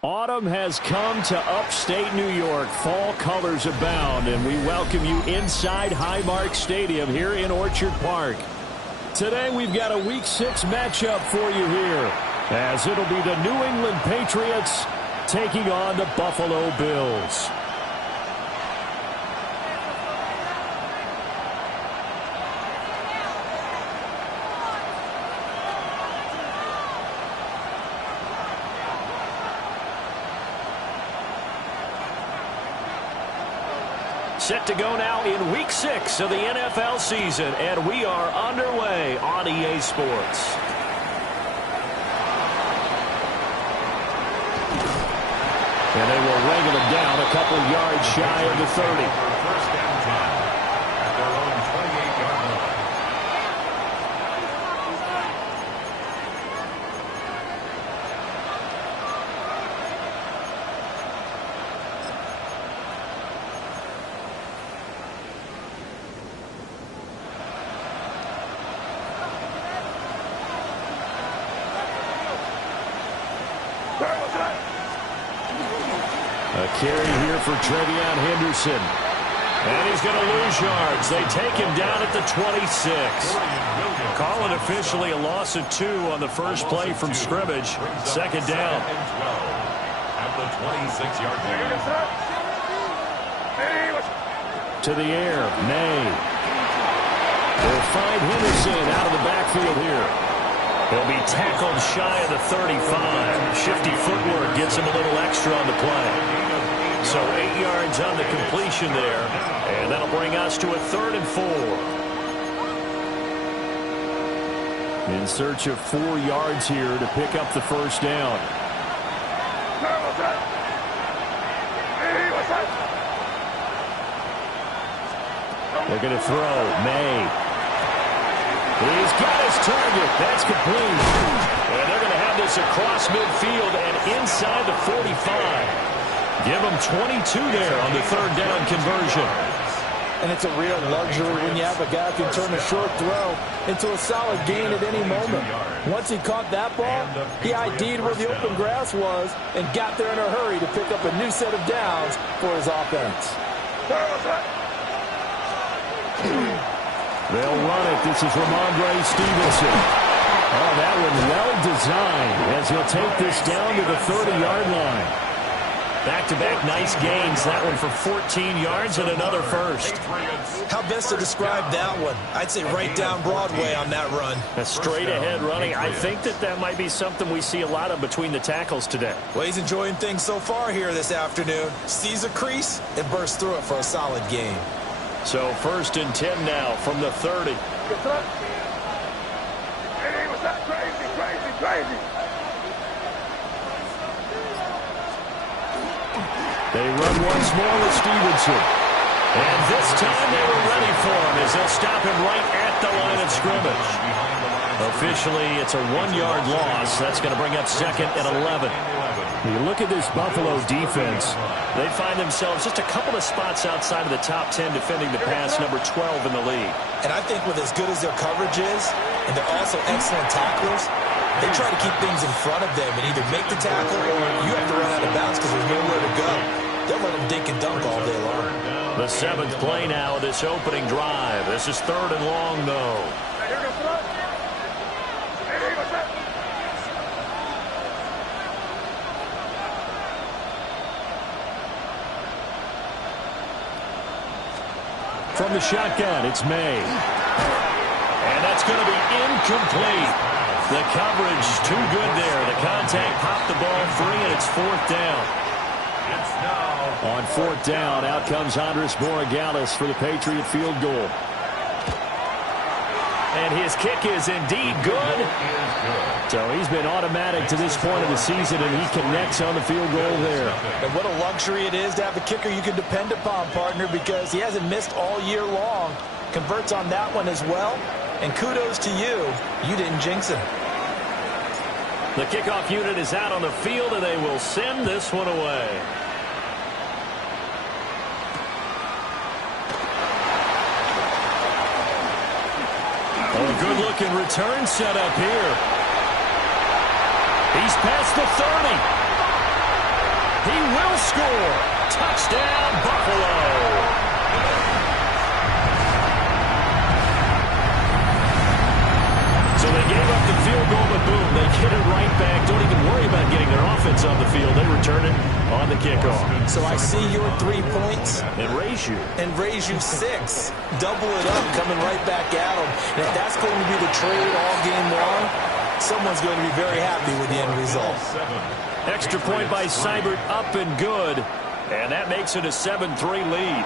Autumn has come to upstate New York. Fall colors abound, and we welcome you inside Highmark Stadium here in Orchard Park. Today we've got a Week 6 matchup for you here, as it'll be the New England Patriots taking on the Buffalo Bills. Set to go now in Week 6 of the NFL season, and we are underway on EA Sports. And they will wrangle him down a couple yards shy of the 30. First down time at their own 28-yard line. A carry here for Trevion Henderson. And he's going to lose yards. They take him down at the 26. Call it officially a loss of 2 on the first play from scrimmage. Second down. At the 26-yard line. To the air, Ne. They'll find Henderson out of the backfield here. He'll be tackled shy of the 35. Shifty footwork gets him a little extra on the play. So 8 yards on the completion there, and that'll bring us to a 3rd and 4. In search of 4 yards here to pick up the first down. They're going to throw. Ne. He's got his target. That's complete. And they're going to have this across midfield and inside the 45. Give them 22 there on the 3rd down conversion. And it's a real luxury when you have a guy who can turn a short throw into a solid gain at any moment. Once he caught that ball, he ID'd where the open grass was and got there in a hurry to pick up a new set of downs for his offense. They'll run it. This is Ramondre Stevenson. Oh, that one well designed as he'll take this down to the 30-yard line. Back-to-back nice gains. That one for 14 yards and another first. How best to describe that one? I'd say right down Broadway on that run. A straight-ahead running. I think that might be something we see a lot of between the tackles today. Well, he's enjoying things so far here this afternoon. Sees a crease and bursts through it for a solid gain. So 1st and 10 now from the 30. Hey, what's that? Crazy. They run once more with Stevenson. And this time they were ready for him as they'll stop him right at the line of scrimmage. Officially, it's a 1-yard loss. That's going to bring up 2nd and 11. You look at this Buffalo defense. They find themselves just a couple of spots outside of the top 10 defending the pass, number 12 in the league. And I think with as good as their coverage is, and they're also excellent tacklers, they try to keep things in front of them and either make the tackle or you have to run out of bounds because there's nowhere to go. They'll let them dink and dunk all day long. The 7th play now of this opening drive. This is 3rd and long, though. From the shotgun, it's Ne. And that's going to be incomplete. The coverage too good there. The contact popped the ball free, and it's 4th down. On 4th down, out comes Andres Borregales for the Patriot field goal. And his kick is indeed good. So he's been automatic to this point of the season, and he connects on the field goal there. And what a luxury it is to have a kicker you can depend upon, partner, because he hasn't missed all year long. Converts on that one as well. And kudos to you. You didn't jinx him. The kickoff unit is out on the field, and they will send this one away. Oh, a good-looking return set up here. He's past the 30. He will score. Touchdown, Buffalo. So they gave up the field goal, but boom, they get it right back. Don't even worry about getting their offense on the field. They return it on the kickoff. So I see your 3 points. And raise you. And raise you 6. Double it up, coming right back at them. And if that's going to be the trade all game long, someone's going to be very happy with the end result. Extra point by Seibert, up and good. And that makes it a 7-3 lead.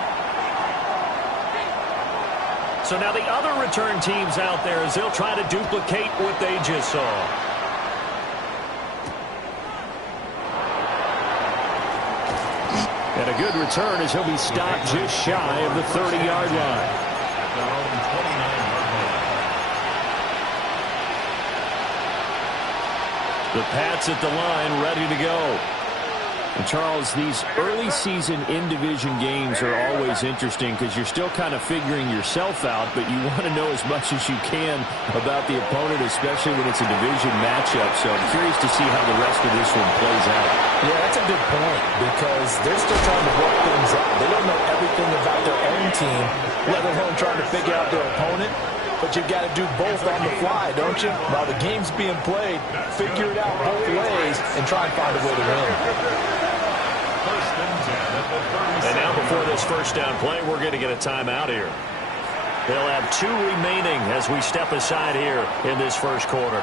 So now the other return teams out there as they'll try to duplicate what they just saw. And a good return as he'll be stopped just shy of the 30-yard line. The Pats at the line, ready to go. And Charles, these early season in-division games are always interesting because you're still kind of figuring yourself out, but you want to know as much as you can about the opponent, especially when it's a division matchup. So I'm curious to see how the rest of this one plays out. Yeah, that's a good point because they're still trying to work things out. They don't know everything about their own team, let alone trying to figure out their opponent. But you've got to do both on the fly, don't you? While the game's being played, figure it out both ways and try and find a way to win. And now before this first down play, we're going to get a timeout here. They'll have 2 remaining as we step aside here in this first quarter.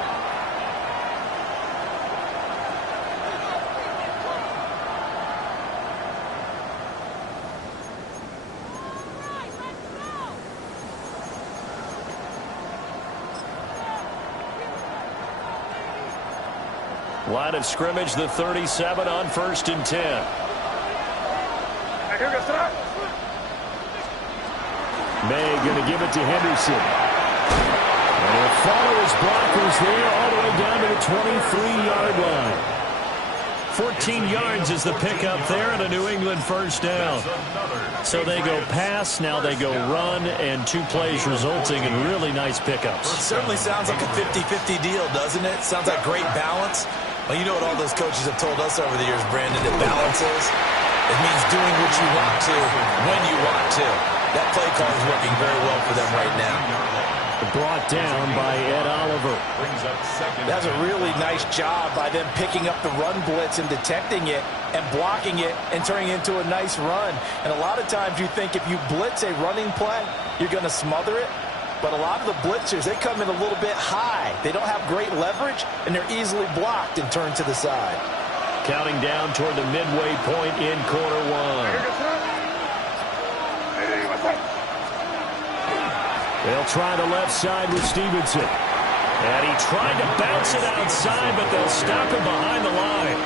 Line of scrimmage, the 37 on 1st and 10. May going to give it to Henderson. And he'll follow his blockers there all the way down to the 23-yard line. 14 yards is the pickup there and a New England first down. So they go pass, now they go run, and 2 plays resulting in really nice pickups. It certainly sounds like a 50-50 deal, doesn't it? Sounds like great balance. Well, you know what all those coaches have told us over the years, Brandon, that balance is? It means doing what you want to, when you want to. That play call is working very well for them right now. Brought down by Ed Oliver. That's a really nice job by them picking up the run blitz and detecting it and blocking it and turning it into a nice run. And a lot of times you think if you blitz a running play, you're going to smother it. But a lot of the blitzers, they come in a little bit high. They don't have great leverage, and they're easily blocked and turned to the side. Counting down toward the midway point in quarter 1. They'll try the left side with Stevenson. And he tried to bounce it outside, but they'll stop him behind the line.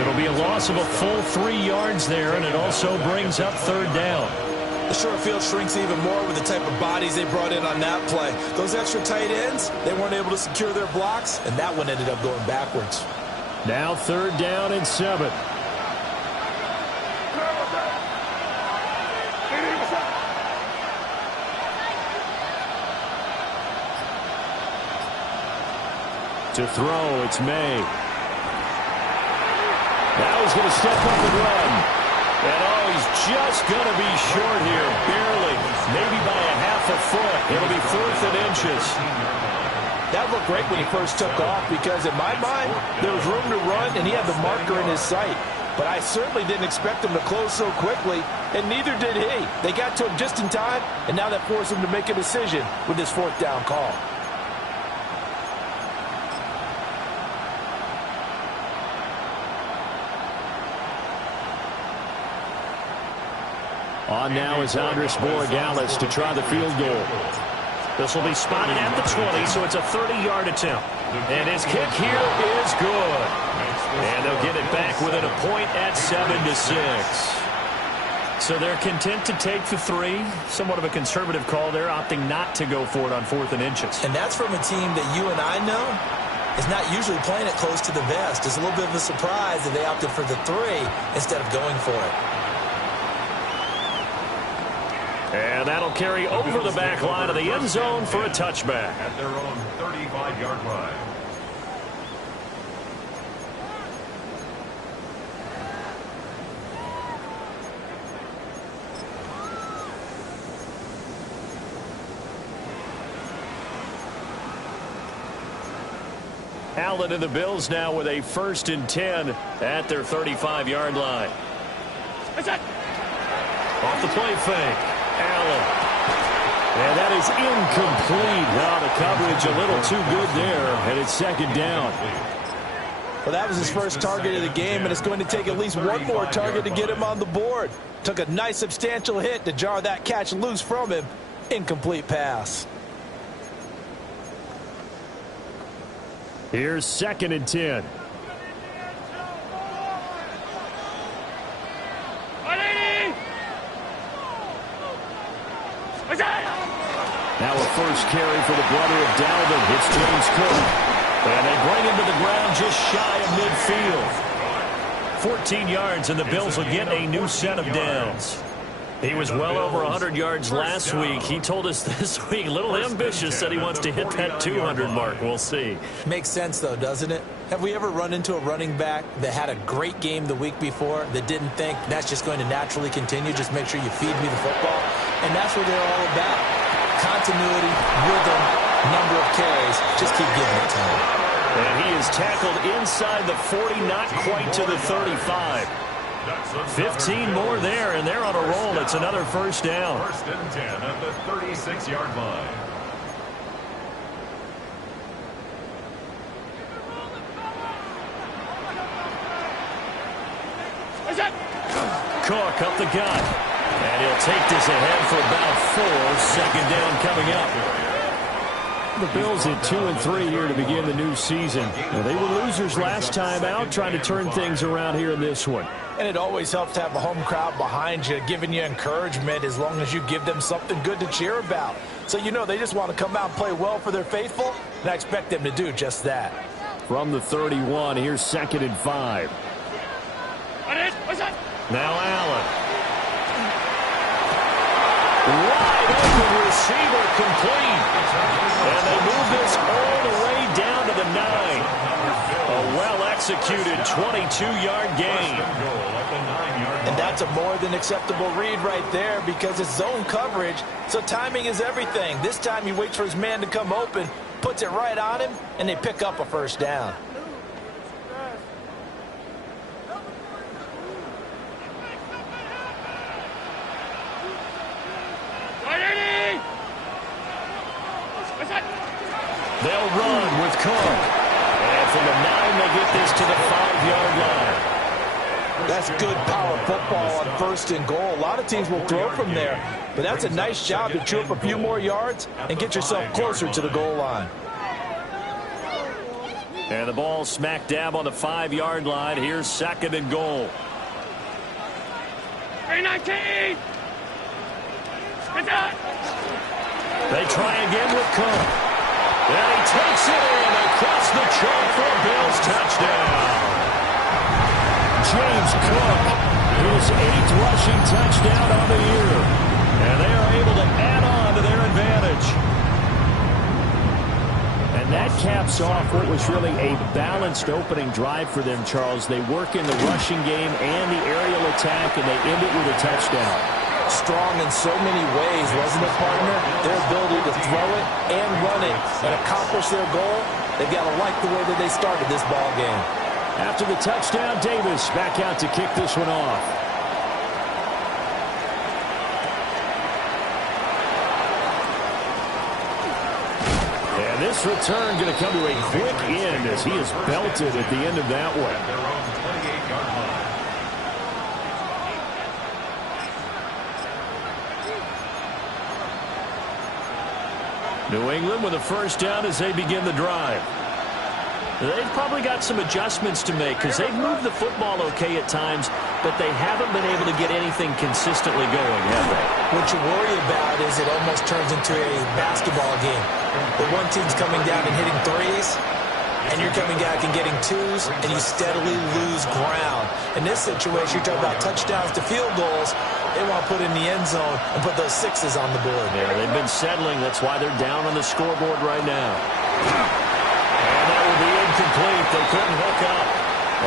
It'll be a loss of a full 3 yards there, and it also brings up 3rd down. The short field shrinks even more with the type of bodies they brought in on that play. Those extra tight ends, they weren't able to secure their blocks, and that one ended up going backwards. Now 3rd down and 7. To throw, it's May. Now he's going to step up and run. And oh, he's just going to be short here, barely, maybe by a half a foot. It'll be 4th and inches. That looked great when he first took off because in my mind, there was room to run and he had the marker in his sight. But I certainly didn't expect him to close so quickly, and neither did he. They got to him just in time, and now that forced him to make a decision with this 4th down call. On now is Andres Borregales to try the field goal. This will be spotted at the 20, so it's a 30-yard attempt. And his kick here is good. And they'll get it back within a point at 7-6. So they're content to take the 3. Somewhat of a conservative call there, opting not to go for it on 4th and inches. And that's from a team that you and I know is not usually playing it close to the vest. It's a little bit of a surprise that they opted for the 3 instead of going for it. And that'll carry over the back line of the end zone for a touchback. At their own 35-yard line. Allen and the Bills now with a 1st and 10 at their 35-yard line. Off the play fake. Allen. And that is incomplete. Now the coverage a little too good there, and it's 2nd down. Well, that was his first target of the game, and it's going to take at least one more target to get him on the board. Took a nice substantial hit to jar that catch loose from him. Incomplete pass. Here's 2nd and 10. Now a first carry for the brother of Dalvin. It's James Cook. And they bring him to the ground just shy of midfield. 14 yards, and the Bills will get a new set of downs. He was well over 100 yards last week. He told us this week, a little ambitious, said he wants to hit that 200 mark. We'll see. Makes sense, though, doesn't it? Have we ever run into a running back that had a great game the week before that didn't think that's just going to naturally continue? Just make sure you feed me the football. And that's what they're all about. Continuity, rhythm, number of carries. Just keep giving it to him. And he is tackled inside the 40, not quite to the 35. 15 more there, and they're on a roll. It's another 1st down. 1st and 10 at the 36-yard line. Cook up the gut. And he'll take this ahead for about 4. 2nd down coming up. The Bills at 2-3 here to begin the new season. Well, they were losers last time out, trying to turn things around here in this one. And it always helps to have the home crowd behind you, giving you encouragement as long as you give them something good to cheer about. So you know they just want to come out and play well for their faithful, and I expect them to do just that. From the 31, here's 2nd and 5. Now Allen. Wide open receiver complete. And they move this all the way down to the 9. A well-executed 22-yard gain. And that's a more than acceptable read right there because it's zone coverage, so timing is everything. This time he waits for his man to come open, puts it right on him, and they pick up a 1st down. They'll run with Cook. And from the 9, they get this to the 5-yard line. That's good power football on 1st and goal. A lot of teams will throw from there, but that's a nice job to chew up a few more yards and get yourself closer to the goal line. And the ball smack dab on the 5-yard line. Here's 2nd and goal. 319! They try again with Cook. And he takes it in across the chalk for a Bills touchdown. James Cook, his 8th rushing touchdown on the year. And they are able to add on to their advantage. And that caps off what was really a balanced opening drive for them, Charles. They work in the rushing game and the aerial attack, and they end it with a touchdown. Strong in so many ways, wasn't it, partner? Their ability to throw it and run it and accomplish their goal, they've got to like the way that they started this ball game. After the touchdown, Davis back out to kick this one off. And this return going to come to a quick end as he is belted at the end of that one. Their own 28-yard line. New England with a 1st down as they begin the drive. They've probably got some adjustments to make because they've moved the football okay at times, but they haven't been able to get anything consistently going, have they? What you worry about is it almost turns into a basketball game. The one team's coming down and hitting 3s, and you're coming back and getting 2s, and you steadily lose ground. In this situation, you're talking about touchdowns to field goals. They want to put in the end zone and put those 6s on the board. Yeah, they've been settling. That's why they're down on the scoreboard right now. And that will be incomplete. They couldn't hook up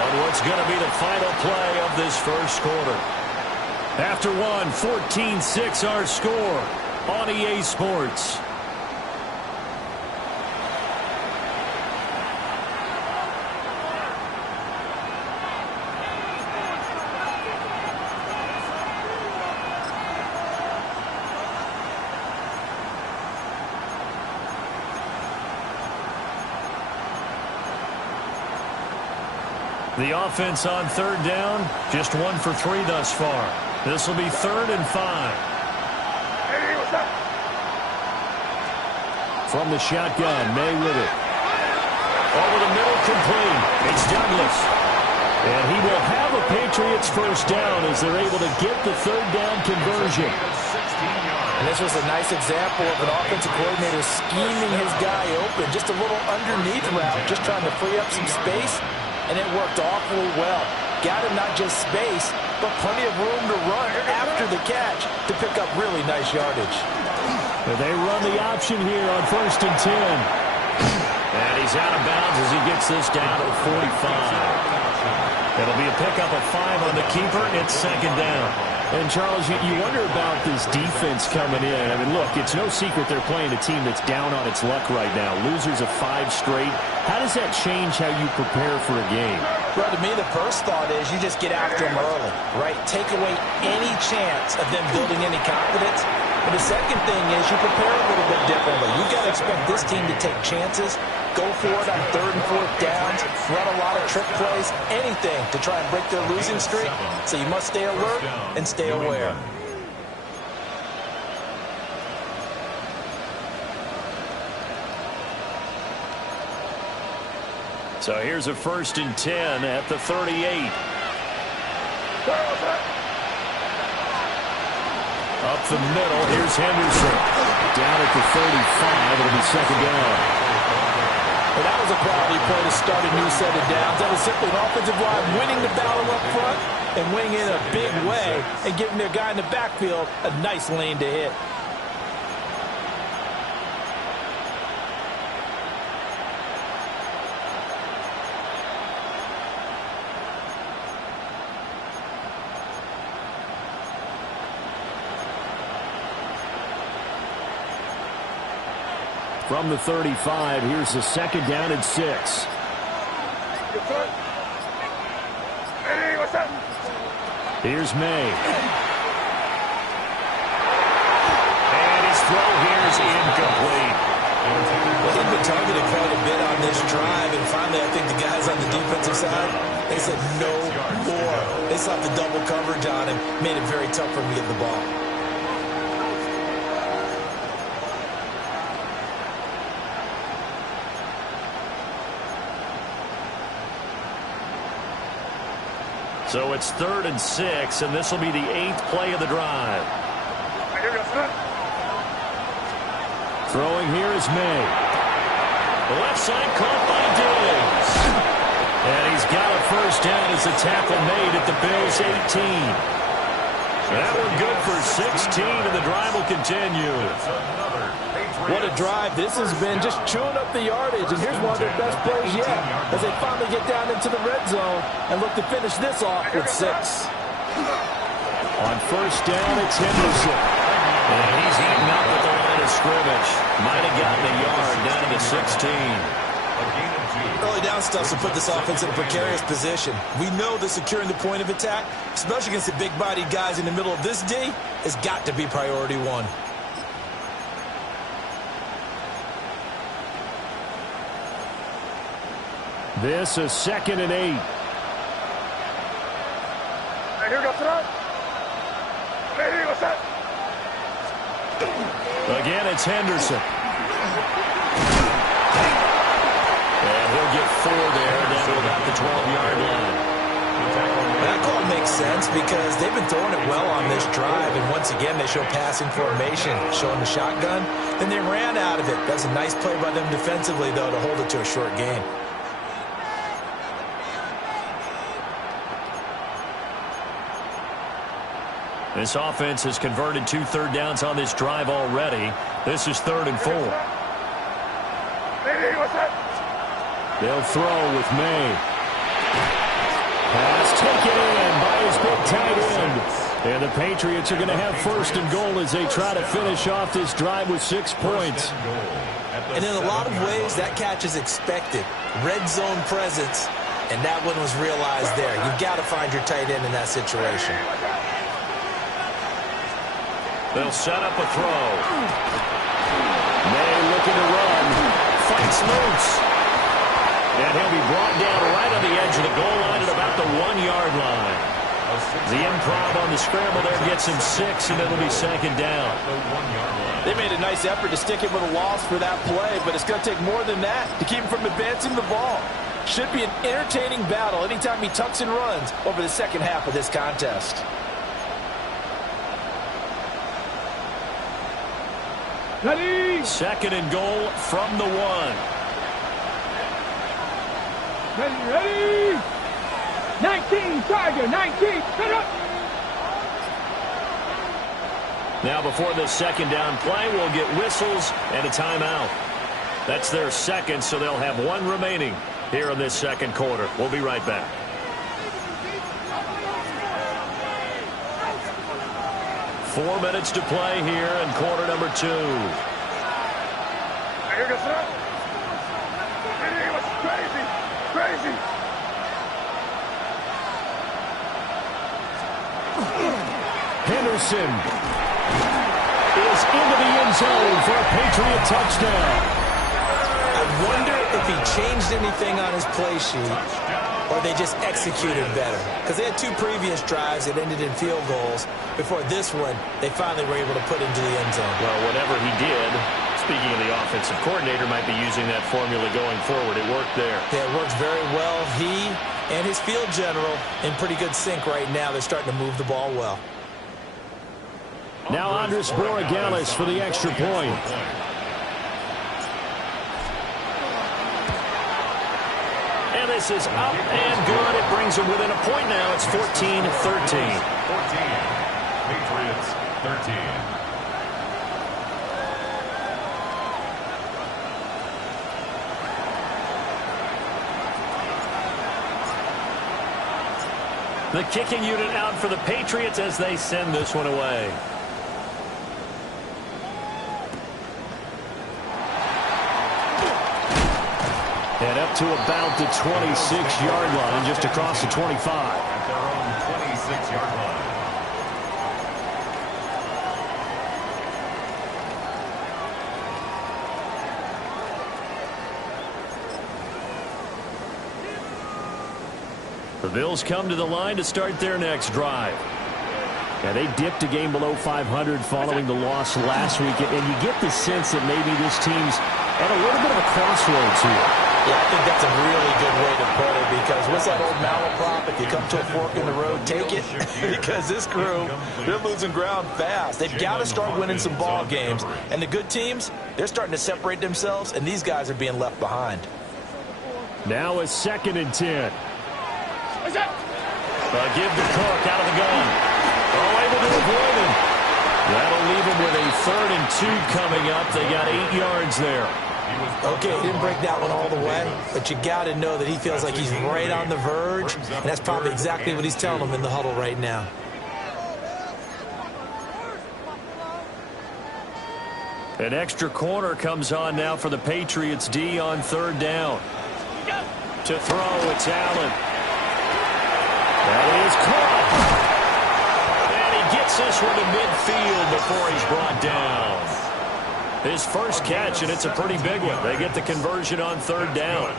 on what's going to be the final play of this 1st quarter. After one, 14-6 our score on EA Sports. The offense on third down, just 1 for 3 thus far. This will be 3rd and 5. From the shotgun, May with it. Over the middle, complete. It's Douglas. And he will have a Patriots first down as they're able to get the third down conversion. And this was a nice example of an offensive coordinator scheming his guy open. Just a little underneath route, just trying to free up some space. And it worked awfully well. Got him not just space, but plenty of room to run after the catch to pick up really nice yardage. They run the option here on 1st and 10. And he's out of bounds as he gets this down to 45. It'll be a pickup of 5 on the keeper. It's 2nd down. And, Charles, you wonder about this defense coming in. I mean, look, it's no secret they're playing a team that's down on its luck right now. Losers of 5 straight. How does that change how you prepare for a game? Well, to me, the first thought is you just get after them early, right? Take away any chance of them building any confidence. And the second thing is you prepare a little bit differently. You've got to expect this team to take chances, go for it on 3rd and 4th downs, run a lot of trick plays, anything to try and break their losing streak. So you must stay alert and stay aware. So here's a 1st and 10 at the 38. Up the middle, here's Henderson. Down at the 35, it'll be 2nd down. Well, that was a quality play to start a new set of downs. That was simply an offensive line winning the battle up front and winning in a big way and giving their guy in the backfield a nice lane to hit. From the 35, here's the 2nd down and 6. Here's May. And his throw here is incomplete. Well, he'd been targeted quite a bit on this drive, and finally I think the guys on the defensive side, they said no more. They slapped the double coverage on him, made it very tough for him to get the ball. So it's 3rd and 6, and this will be the 8th play of the drive. Throwing here is May. The left side caught by Diggs. And he's got a first down as the tackle made at the Bills' 18. That one good for 16, and the drive will continue. What a drive this has been, just chewing up the yardage. And here's one of their best plays yet as they finally get down into the red zone and look to finish this off with 6. On 1st down, it's Henderson. And he's eating up at the line of scrimmage. Might have gotten a yard down to the 16. Early down stuff to put this offense in a precarious position. We know that securing the point of attack, especially against the big-bodied guys in the middle of this D, has got to be priority 1. This is 2nd and 8. Again, it's Henderson. And he'll get 4 there, down to about the 12-yard line. That call makes sense because they've been throwing it well on this drive, and once again they show passing formation, showing the shotgun. Then they ran out of it. That's a nice play by them defensively, though, to hold it to a short gain. This offense has converted 2 third downs on this drive already. This is 3rd and 4. They'll throw with May. Pass taken in by his big tight end. And the Patriots are going to have 1st and goal as they try to finish off this drive with 6 points. And in a lot of ways, that catch is expected. Red zone presence, and that one was realized there. You've got to find your tight end in that situation. They'll set up a throw. May looking to run. Fights loose. And he'll be brought down right on the edge of the goal line at about the 1-yard line. The improv on the scramble there gets him 6, and it'll be second down. They made a nice effort to stick him with a loss for that play, but it's going to take more than that to keep him from advancing the ball. Should be an entertaining battle anytime he tucks and runs over the second half of this contest. Ready? Second and goal from the 1. Ready? 19, Tiger, 19, set up! Now before this second down play, we'll get whistles and a timeout. That's their second, so they'll have 1 remaining here in this second quarter. We'll be right back. Four minutes to play here in quarter number 2. Here goes up. It was crazy, crazy. Henderson is into the end zone for a Patriot touchdown. I wonder if he changed anything on his play sheet or they just executed better. Because they had 2 previous drives that ended in field goals. Before this one, they finally were able to put into the end zone. Well, whatever he did, speaking of the offensive coordinator, might be using that formula going forward. It worked there. Yeah, it works very well. He and his field general in pretty good sync right now. They're starting to move the ball well. Now Andres Borregales for the extra point. And this is up and good. It brings them within a point now. It's 14-13. 14. Patriots 13. The kicking unit out for the Patriots as they send this one away. And up to about the 26-yard line, just across the 25. At their own 26-yard line. The Bills come to the line to start their next drive. Yeah, they dipped a game below 500 following the loss last week, and you get the sense that maybe this team's at a little bit of a crossroads here. Yeah, I think that's a really good way to put it, because what's that old malaprop? If you come to a fork in the road, take it. Because this crew, they're losing ground fast. They've got to start winning some ball games. And the good teams, they're starting to separate themselves, and these guys are being left behind. Now a 2nd and 10. Give the Cook out of the gun. Able to avoid him. That'll leave him with a 3rd and 2 coming up. They got 8 yards there. Okay, he didn't break that one all the way, but you got to know that he feels like he's right on the verge, and that's probably exactly what he's telling them in the huddle right now. An extra corner comes on now for the Patriots D on 3rd down. To throw, it's Allen. That is caught. And he gets this one to midfield before he's brought down. His first catch, and it's a pretty big one. They get the conversion on 3rd down.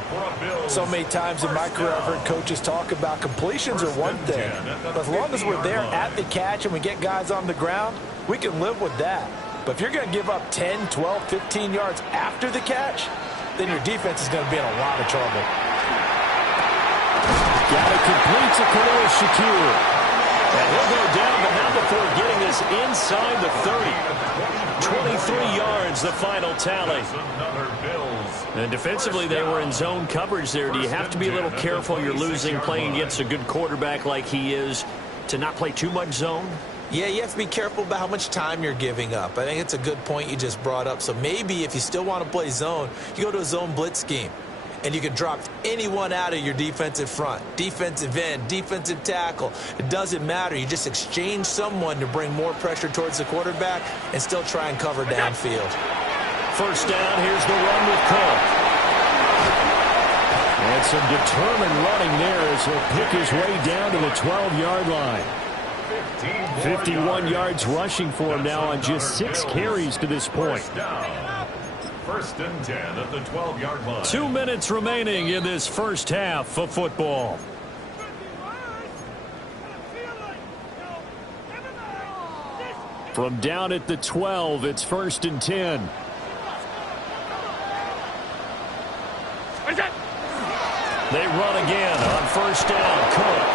So many times in my career, I've heard coaches talk about completions are one thing. But as long as we're there at the catch and we get guys on the ground, we can live with that. But if you're going to give up 10, 12, 15 yards after the catch, then your defense is going to be in a lot of trouble. Got it complete to Khalil Shakir. And he'll go down, but not before getting this inside the 30. 23 yards, the final tally. And defensively, they were in zone coverage there. Do you have to be a little careful? You're losing, playing against a good quarterback like he is, to not play too much zone? Yeah, you have to be careful about how much time you're giving up. I think it's a good point you just brought up. So maybe if you still want to play zone, you go to a zone blitz scheme. And you can drop anyone out of your defensive front, defensive end, defensive tackle. It doesn't matter. You just exchange someone to bring more pressure towards the quarterback and still try and cover downfield. First down, here's the run with Cook. And some determined running there as he'll pick his way down to the 12-yard line. 51 yards rushing for him now on just 6 carries to this point. first and 10 at the 12-yard line. 2 minutes remaining in this first half of football. From down at the 12, it's first and 10. They run again on first down. Cook.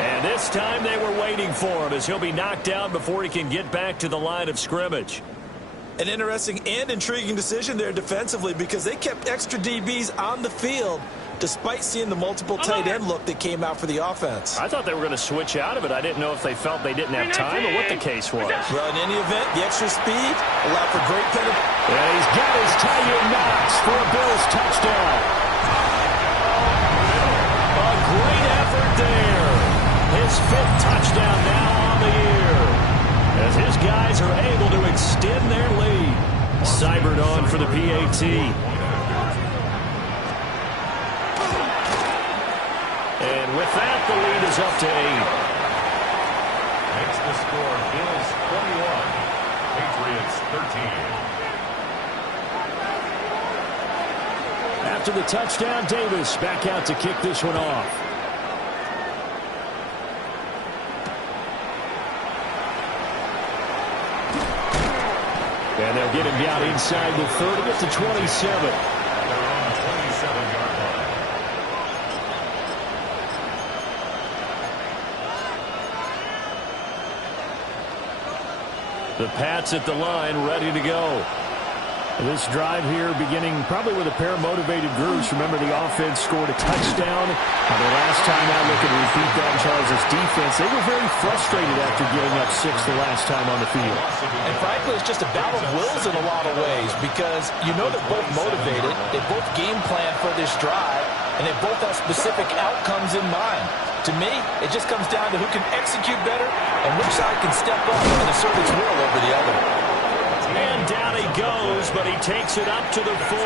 And this time they were waiting for him as he'll be knocked down before he can get back to the line of scrimmage. An interesting and intriguing decision there defensively because they kept extra DBs on the field despite seeing the multiple tight end look that came out for the offense. I thought they were going to switch out of it. I didn't know if they felt they didn't have time or what the case was. Well, in any event, the extra speed allowed for great penetration. And he's got his tight end Knox for a Bills touchdown. A great effort there. His 5th touchdown now on the year, as his guys are able to extend their lead. Seibert on for the PAT. And with that, the lead is up to 8. Makes the score Bills 21, Patriots 13. After the touchdown, Davis back out to kick this one off. And they'll get him down inside the 30 at the 27. They're on the 27-yard line. The Pats at the line, ready to go. This drive here beginning probably with a pair of motivated groups. Remember, the offense scored a touchdown. The last time out, looking to repeat that in Charles' defense. They were very frustrated after giving up 6 the last time on the field. And frankly, it's just a battle of wills in a lot of ways because you know they're both motivated. They both game plan for this drive, and they both have specific outcomes in mind. To me, it just comes down to who can execute better and which side can step up and assert its will over the other. And down he goes, but he takes it up to the 40.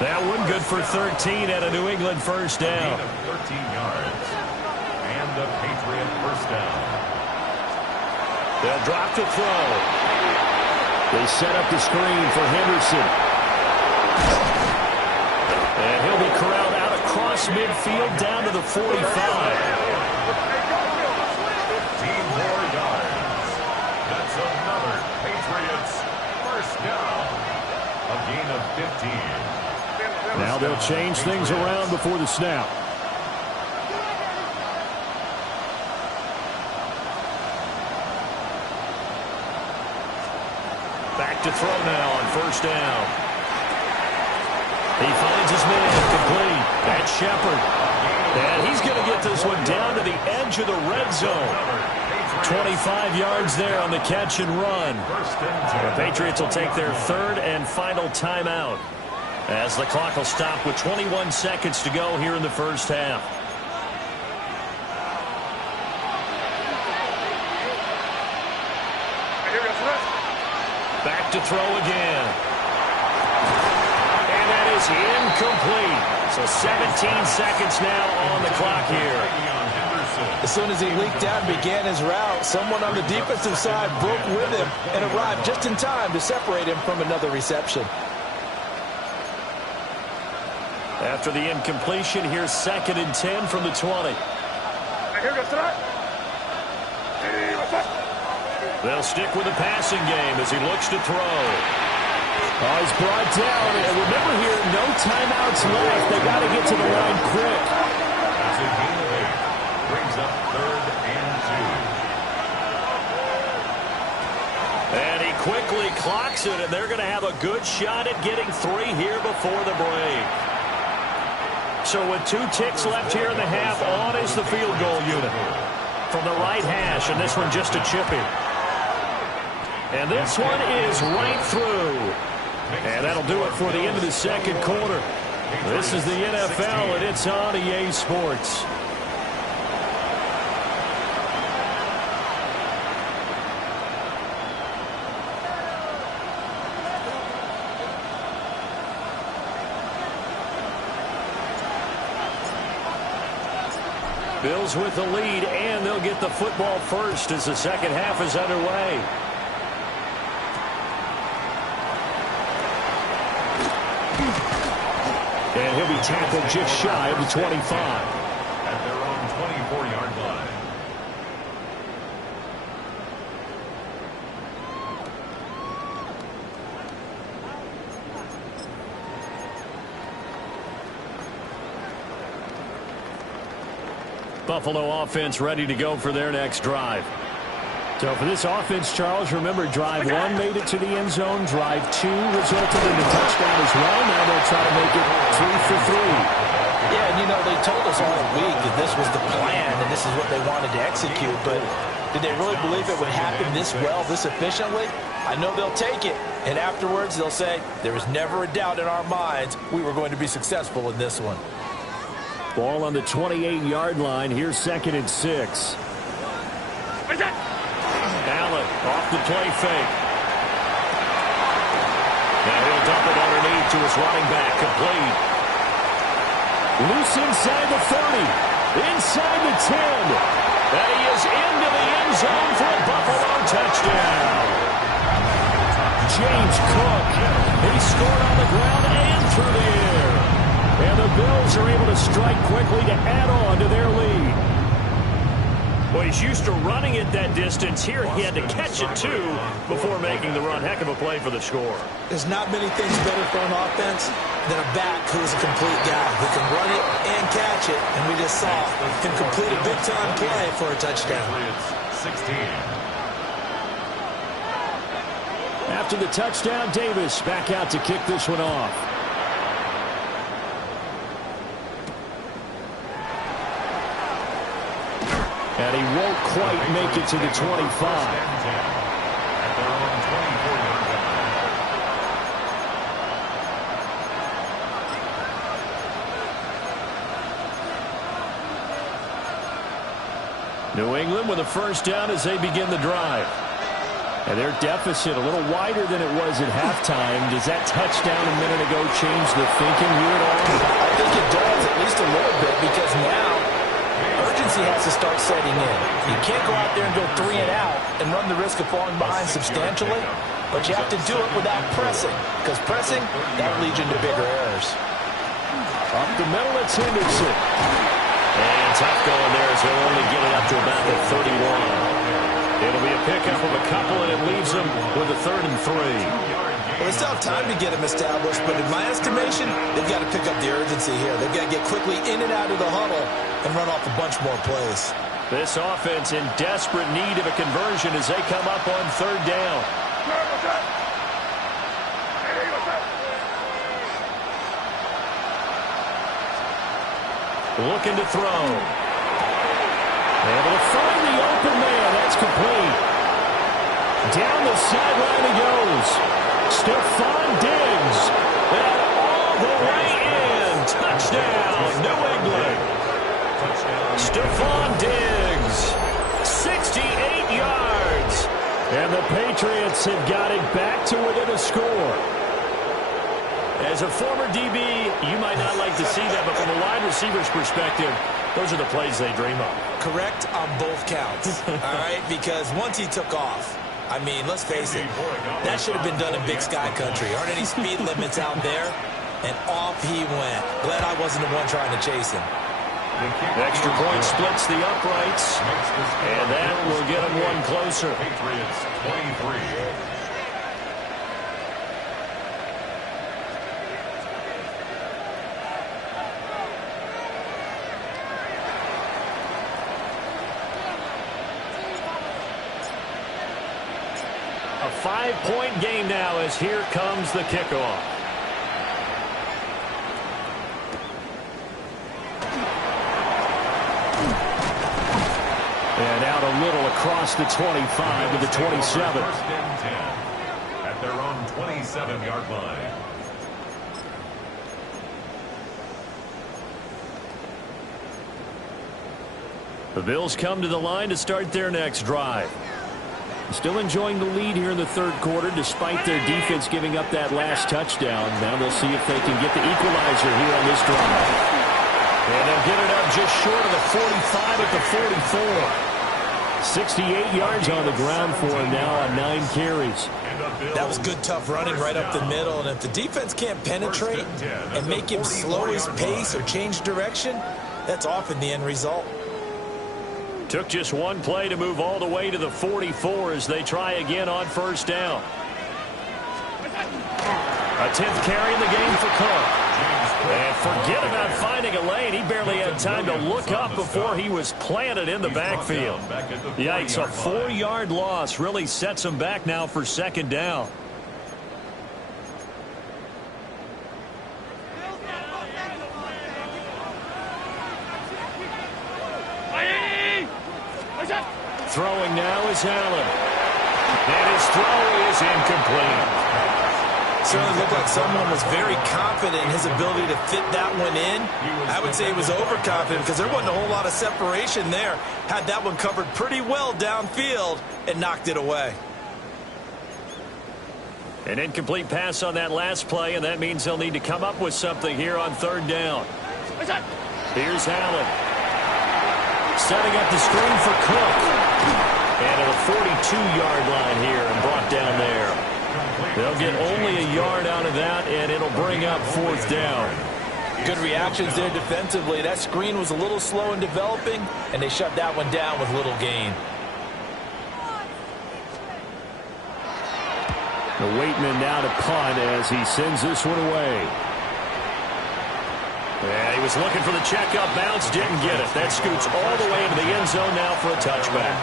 That one good for 13 at a New England first down. 13 yards. And the Patriot first down. They'll drop to throw. They set up the screen for Henderson. And he'll be corralled out across midfield down to the 45. 15 more yards. That's another Patriots first down. A gain of 15. Now they'll change things around before the snap. Back to throw now on first down. He finds his man complete. That's Shepard. And he's going to get this one down to the edge of the red zone. 25 yards there on the catch and run. The Patriots will take their 3rd and final timeout as the clock will stop with 21 seconds to go here in the first half. Back to throw again. And that is incomplete. So 17 seconds now on the clock here. As soon as he leaked out and began his route, someone on the defensive side broke with him and arrived just in time to separate him from another reception. After the incompletion, here's 2nd and 10 from the 20. They'll stick with the passing game as he looks to throw. Oh, he's brought down. And remember here, no timeouts left. They got to get to the line quick. That's a gain of 8. Brings up 3rd and 2. And he quickly clocks it, and they're going to have a good shot at getting 3 here before the break. So with 2 ticks left here in the half, on is the field goal unit from the right hash, and this one just a chippy. And this one is right through. And that'll do it for the end of the second quarter. This is the NFL, and it's on EA Sports. Bills with the lead, and they'll get the football first as the second half is underway. tackle just shy of the 25. At their own 24-yard line. Buffalo offense ready to go for their next drive. So for this offense, Charles, remember drive 1 made it to the end zone. Drive 2 resulted in a touchdown as well. Now they'll try to make it 3 for 3. Yeah, and you know, they told us all week that this was the plan and this is what they wanted to execute. But did they really believe it would happen this well, this efficiently? I know they'll take it. And afterwards, they'll say, there was never a doubt in our minds we were going to be successful in this one. Ball on the 28-yard line. Here's 2nd and 6. Allen off the play fake. Now he'll dump it underneath to his running back. Complete. Loose inside the 30. Inside the 10. And he is into the end zone for a Buffalo touchdown. James Cook. He scored on the ground and through the air. And the Bills are able to strike quickly to add on to their lead. Well, he's used to running it that distance. Here he had to catch it, too, before making the run. Heck of a play for the score. There's not many things better for an offense than a back who is a complete guy who can run it and catch it. And we just saw him complete a big-time play for a touchdown. 16. After the touchdown, Davis back out to kick this one off. And he won't quite make it to the 25. At their own 24-yard line. New England with a first down as they begin the drive. And their deficit a little wider than it was at halftime. Does that touchdown a minute ago change the thinking here at all? I think it does, at least a little bit, because now urgency has to start setting in. You can't go out there and go 3 and out and run the risk of falling behind substantially, but you have to do it without pressing, because pressing, that leads you into bigger errors. Up the middle, it's Henderson. And tough going there as they'll only get it up to about the 31. It'll be a pickup of a couple, and it leaves them with a 3rd and 3. Well, they still have time to get him established, but in my estimation, they've got to pick up the urgency here. They've got to get quickly in and out of the huddle and run off a bunch more plays. This offense in desperate need of a conversion as they come up on 3rd down. Looking to throw. Able to find the open man. That's complete. Down the sideline he goes. Stephon Diggs. And all the way in. Touchdown, New England. Stephon Diggs. 68 yards. And the Patriots have got it back to within a score. As a former DB, you might not like to see that, but from a wide receiver's perspective, those are the plays they dream of. Correct on both counts, all right? Because once he took off, I mean, let's face it, that should have been done in Big Sky Country. Aren't any speed limits out there? And off he went. Glad I wasn't the one trying to chase him. Extra point splits the uprights, and that will get him one closer. Patriots 23. A 5-point game now as here comes the kickoff. And out a little across the 25 to the 27. 1st and 10 at their own 27-yard line. The Bills come to the line to start their next drive. Still enjoying the lead here in the 3rd quarter despite their defense giving up that last touchdown. Now they'll see if they can get the equalizer here on this drive. And they'll get it up just short of the 45 at the 44. 68 yards on the ground for him now on 9 carries. That was good, tough running right up the middle. And if the defense can't penetrate and make him slow his pace or change direction, that's often the end result. Took just one play to move all the way to the 44 as they try again on first down. A 10th carry in the game for Cook. And forget about finding a lane. He barely had time to look up before he was planted in the backfield. Yikes, a 4-yard loss really sets him back now for second down. Throwing now is Allen. And his throw is incomplete. Certainly looked like someone was very confident in his ability to fit that one in. I would say he was overconfident because there wasn't a whole lot of separation there. Had that one covered pretty well downfield and knocked it away. An incomplete pass on that last play, and that means they'll need to come up with something here on third down. Here's Allen. Setting up the screen for Cook. And at a 42-yard line here and brought down there. They'll get only a yard out of that, and it'll bring up fourth down. Good reactions there defensively. That screen was a little slow in developing, and they shut that one down with little gain. The Waitman now to punt as he sends this one away. And he was looking for the checkup bounce, didn't get it. That scoots all the way into the end zone now for a touchback.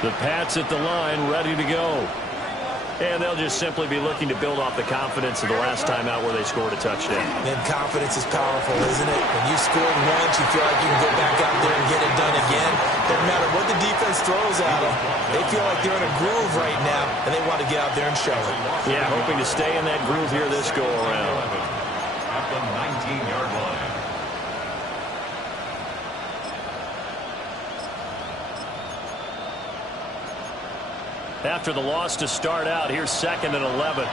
The Pats at the line, ready to go. And they'll just simply be looking to build off the confidence of the last time out where they scored a touchdown. And confidence is powerful, isn't it? When you scored once, you feel like you can go back out there and get it done again. Doesn't matter what the defense throws at them. They feel like they're in a groove right now, and they want to get out there and show it. Yeah, hoping to stay in that groove here this go-around. At the 19-yard line. After the loss to start out, here's 2nd and 11.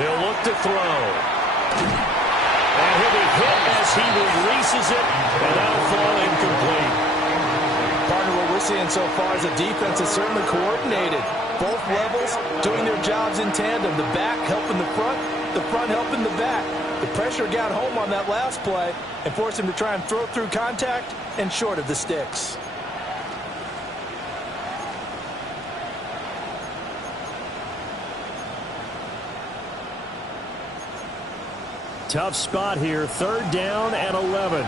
He'll look to throw. And he'll be hit as he releases it, and that'll fall incomplete. Partner, what we're seeing so far is the defense is certainly coordinated. Both levels doing their jobs in tandem. The back helping the front helping the back. The pressure got home on that last play and forced him to try and throw through contact and short of the sticks. Tough spot here, 3rd down and 11.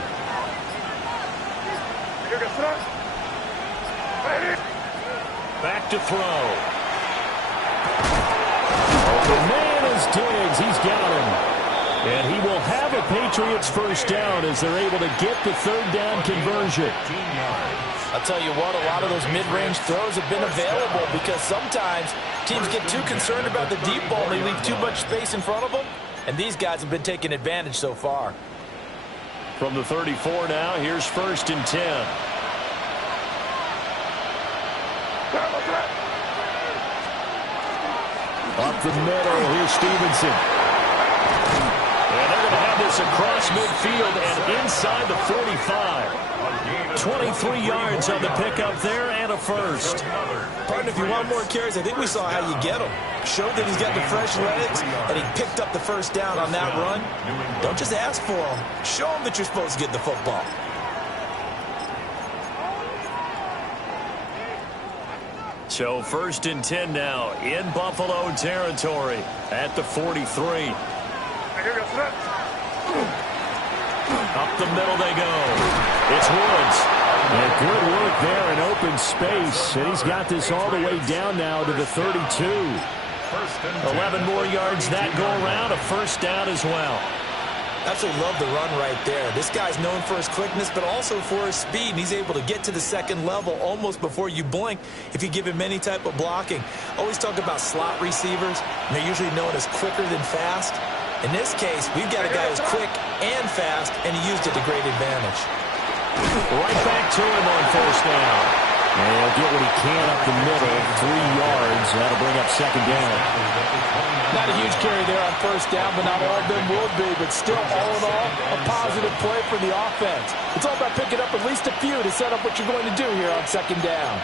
Back to throw. The man is Diggs. He's got him. And he will have a Patriots first down as they're able to get the 3rd down conversion. I'll tell you what, a lot of those mid-range throws have been available because sometimes teams get too concerned about the deep ball and they leave too much space in front of them. And these guys have been taking advantage so far. From the 34 now, here's 1st and 10. Up the middle, here's Stevenson. And they're going to have this across midfield and inside the 45. 23 yards on the pickup there and a first. Partner, if you want more carries, I think we saw how you get them. Showed that he's got the fresh legs, and he picked up the first down on that run. Don't just ask for them. Show them that you're supposed to get the football. So 1st and 10 now in Buffalo territory at the 43. Up the middle they go. It's Woods. And good work there in open space. And he's got this all the way down now to the 32. 11 more yards that go around. A first down as well. Absolutely love the run right there. This guy's known for his quickness, but also for his speed. And he's able to get to the second level almost before you blink if you give him any type of blocking. Always talk about slot receivers, and they're usually known as quicker than fast. In this case, we've got a guy who's quick and fast, and he used it to great advantage. Right back to him on first down. And he'll get what he can up the middle, 3 yards. That'll bring up second down. Not a huge carry there on first down, but not all of them will be. But still, all in all, a positive play for the offense. It's all about picking up at least a few to set up what you're going to do here on second down.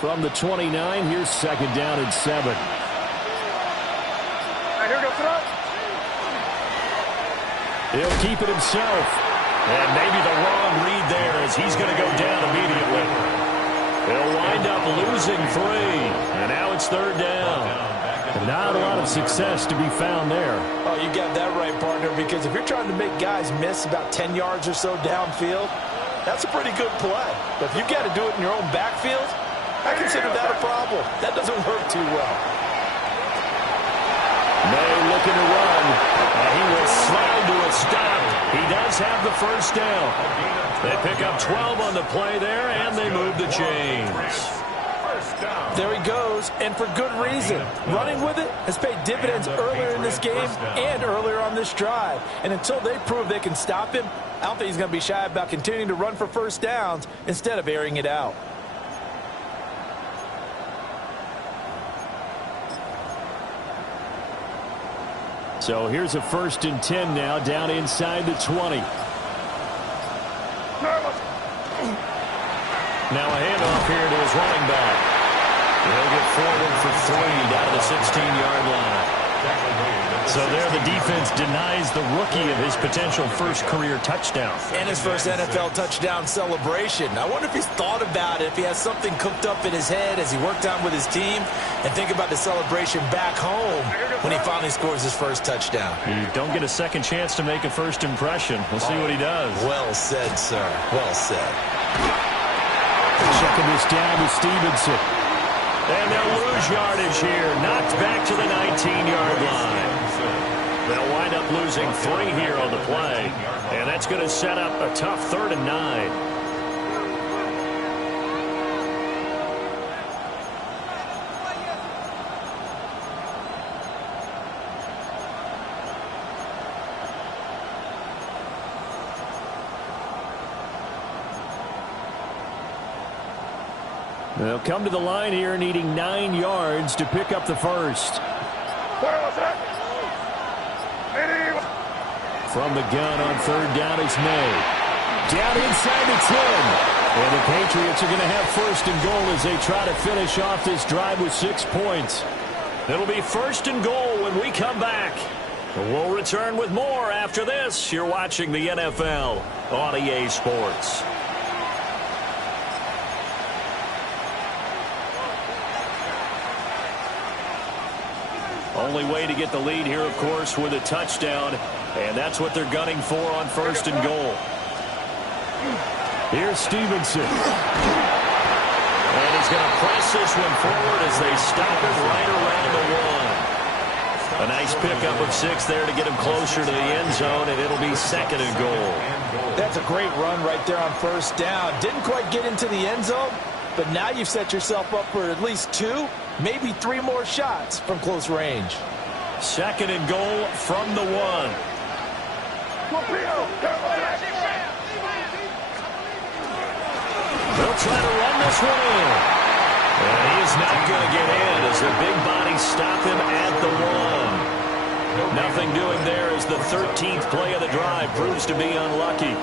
From the 29, here's second down and 7. Here goes throw. He'll keep it himself. And maybe the wrong read there as he's going to go down immediately. They'll wind up losing 3. And now it's third down. And not a lot of success to be found there. Oh, you got that right, partner, because if you're trying to make guys miss about 10 yards or so downfield, that's a pretty good play. But if you've got to do it in your own backfield, I consider that a problem. That doesn't work too well. May looking to run. And he will slide to a stop. He does have the first down. They pick up 12 on the play there, and they move the chains. There he goes, and for good reason. Running with it has paid dividends earlier in this game and earlier on this drive. And until they prove they can stop him, I don't think he's going to be shy about continuing to run for first downs instead of airing it out. So here's a 1st and 10 now, down inside the 20. Now a handoff here to his running back. He'll get forward for 3 down to the 16-yard line. So there the defense denies the rookie of his potential first career touchdown. And his first NFL touchdown celebration. I wonder if he's thought about it, if he has something cooked up in his head as he worked on with his team, and think about the celebration back home when he finally scores his first touchdown. You don't get a second chance to make a first impression. We'll see what he does. Well said, sir. Well said. Checking this down to Stevenson. And they'll lose yardage here. Knocked back to the 19-yard line. They'll wind up losing 3 here on the play. And that's going to set up a tough 3rd and 9. They'll come to the line here needing 9 yards to pick up the first. From the gun on 3rd down is Ne. Down inside the 10. And the Patriots are going to have 1st and goal as they try to finish off this drive with 6 points. It'll be 1st and goal when we come back. We'll return with more after this. You're watching the NFL on EA Sports. Only way to get the lead here, of course, with a touchdown. And that's what they're gunning for on 1st and goal. Here's Stevenson. And he's going to press this one forward as they stop him right around the 1. A nice pickup of 6 there to get him closer to the end zone, and it'll be 2nd and goal. That's a great run right there on 1st down. Didn't quite get into the end zone, but now you've set yourself up for at least 2, maybe 3 more shots from close range. 2nd and goal from the 1. They'll try to run this one in. And he is not going to get in as the big body stop him at the 1. Nothing doing there as the 13th play of the drive proves to be unlucky.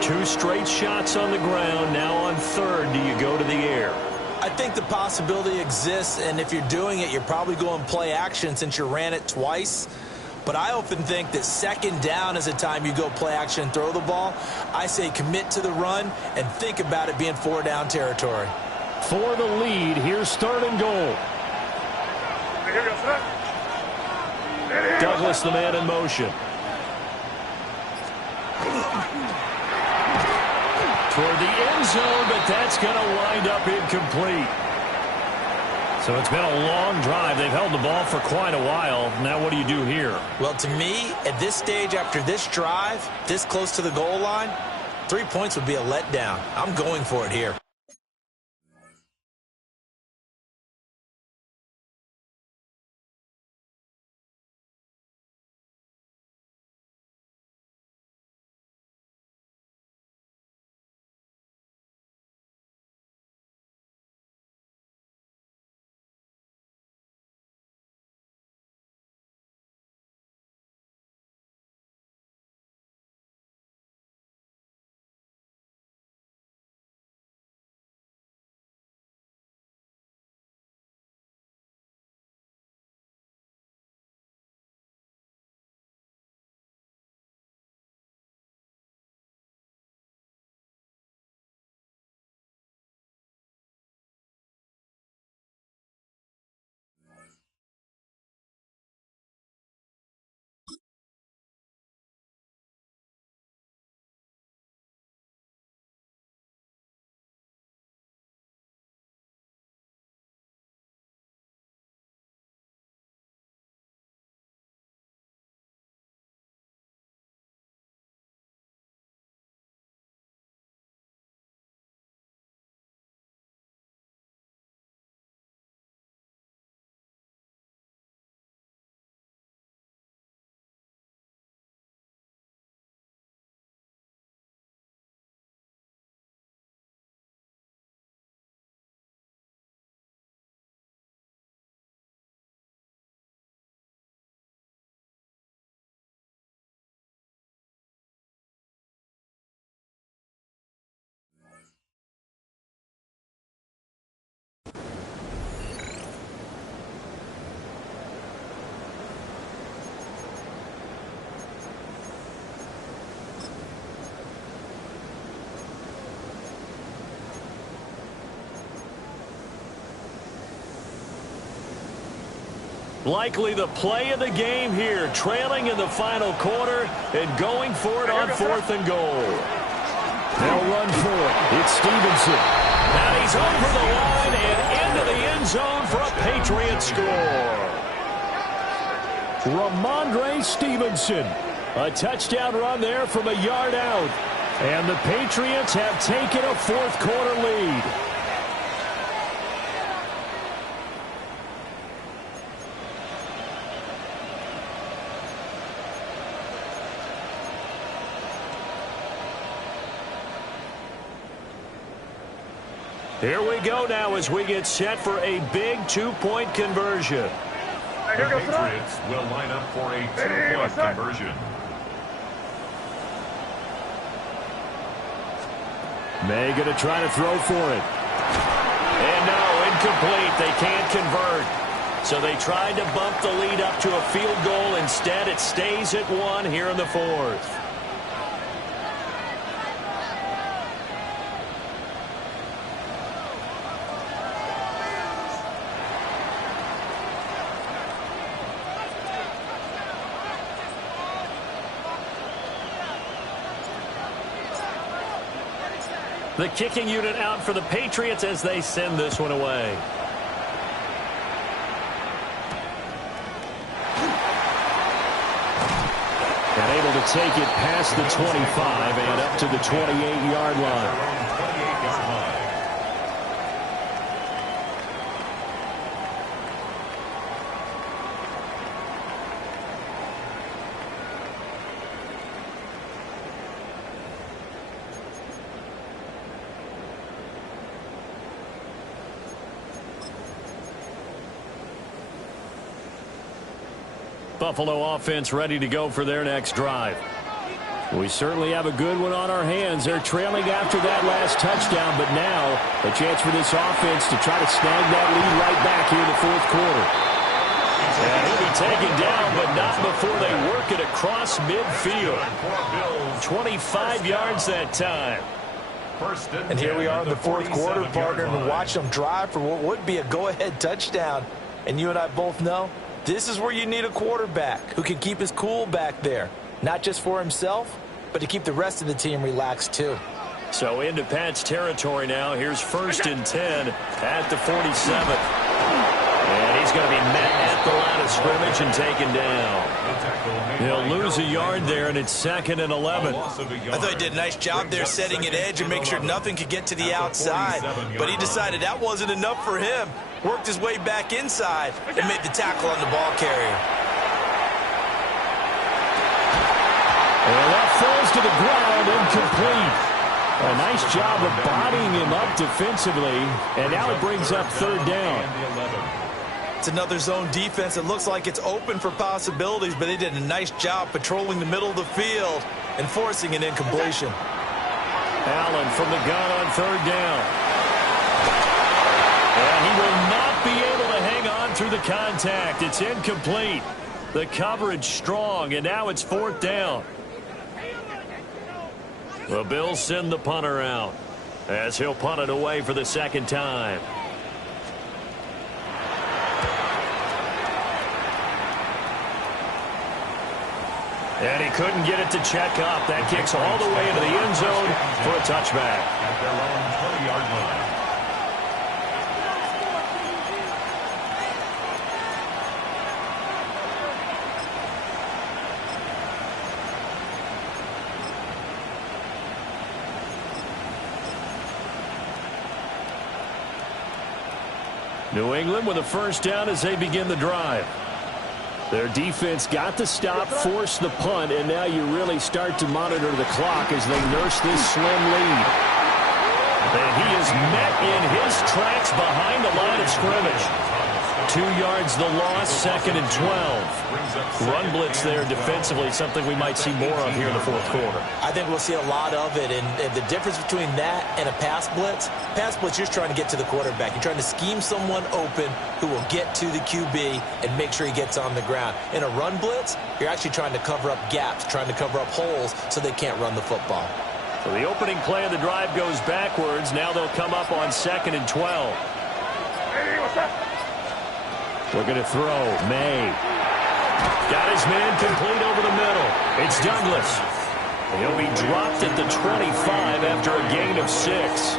2 straight shots on the ground. Now on 3rd, do you go to the air? I think the possibility exists, and if you're doing it, you're probably going play action since you ran it twice. But I often think that 2nd down is the time you go play action and throw the ball. I say commit to the run and think about it being 4-down territory. For the lead, here's 3rd and goal. Douglas, the man in motion. Toward the end zone, but that's going to wind up incomplete. So it's been a long drive. They've held the ball for quite a while. Now what do you do here? Well, to me, at this stage after this drive, this close to the goal line, 3 points would be a letdown. I'm going for it here. Likely the play of the game here, trailing in the final quarter and going for it on 4th and goal. They'll run for it. It's Stevenson. And he's over the line and into the end zone for a Patriot score. Ramondre Stevenson. A touchdown run there from a yard out. And the Patriots have taken a 4th quarter lead. Here we go now as we get set for a big 2-point conversion. The Patriots will line up for a 2-point conversion. May going to try to throw for it. And no, incomplete. They can't convert. So they tried to bump the lead up to a field goal. Instead, it stays at 1 here in the 4th. The kicking unit out for the Patriots as they send this one away. And able to take it past the 25 and up to the 28-yard line. Buffalo offense ready to go for their next drive. We certainly have a good one on our hands. They're trailing after that last touchdown, but now a chance for this offense to try to snag that lead right back here in the 4th quarter. And he'll be taken down, but not before they work it across midfield. 25 yards that time. And here we are in the 4th quarter, partner, and watch them drive for what would be a go-ahead touchdown. And you and I both know this is where you need a quarterback who can keep his cool back there. Not just for himself, but to keep the rest of the team relaxed too. So into Pat's territory now. Here's 1st and 10 at the 47. And he's going to be met at the line of scrimmage and taken down. He'll lose a yard there, and it's 2nd and 11. I thought he did a nice job there setting an edge and make sure nothing could get to the outside. But he decided that wasn't enough for him. Worked his way back inside and made the tackle on the ball carrier. And that falls to the ground, incomplete. A nice job of bodying him up defensively, and now it brings up 3rd down. It's another zone defense. It looks like it's open for possibilities, but they did a nice job patrolling the middle of the field and forcing an incompletion. Allen from the gun on 3rd down. And he will not be able to hang on through the contact. It's incomplete. The coverage strong, and now it's 4th down. The Bills send the punter out as he'll punt it away for the 2nd time. And he couldn't get it to check up. That kicks all the way into the end zone for a touchback. At their own 20-yard line. New England with a 1st down as they begin the drive. Their defense got the stop, forced the punt, and now you really start to monitor the clock as they nurse this slim lead. And he is met in his tracks behind the line of scrimmage. 2 yards the loss, 2nd and 12. Run blitz there defensively, something we might see more of here in the 4th quarter. I think we'll see a lot of it, and the difference between that and a pass blitz, you're just trying to get to the quarterback. You're trying to scheme someone open who will get to the QB and make sure he gets on the ground. In a run blitz, you're actually trying to cover up gaps, trying to cover up holes so they can't run the football. So the opening play of the drive goes backwards. Now they'll come up on 2nd and 12. Hey, what's up? Looking to throw. May. Got his man complete over the middle. It's Douglas. He'll be dropped at the 25 after a gain of 6.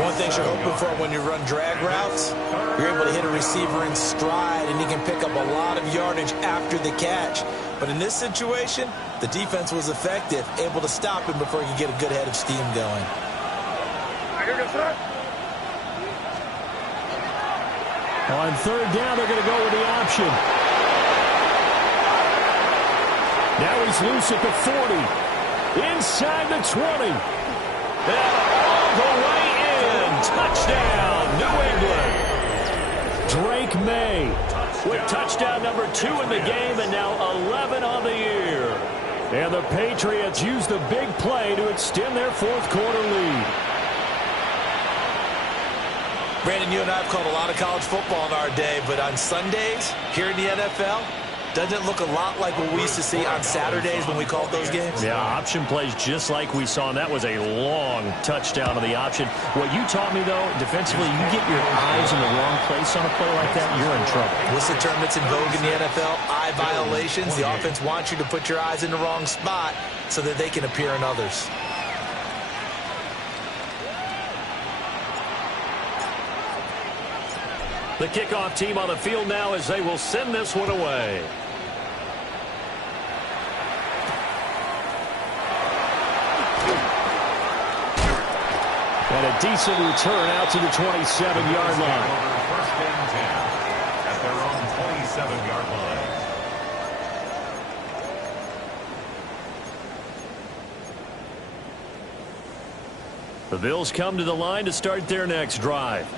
One thing you're hoping for when you run drag routes, you're able to hit a receiver in stride, and he can pick up a lot of yardage after the catch. But in this situation, the defense was effective, able to stop him before he could get a good head of steam going. On third down, they're going to go with the option. Now he's loose at the 40. Inside the 20. And all the way in. Touchdown, New England. Drake May with touchdown number 2 in the game and now 11 on the year. And the Patriots use the big play to extend their fourth quarter lead. Brandon, you and I have called a lot of college football in our day, but on Sundays here in the NFL, doesn't it look a lot like what we used to see on Saturdays when we called those games? Yeah, option plays just like we saw, and that was a long touchdown of the option. What you taught me, though, defensively, you get your eyes in the wrong place on a play like that, you're in trouble. What's the term that's in vogue in the NFL? Eye violations. The offense wants you to put your eyes in the wrong spot so that they can appear in others. The kickoff team on the field now as they will send this one away. And a decent return out to the 27-yard line. First and 10 at their own 27-yard line. The Bills come to the line to start their next drive.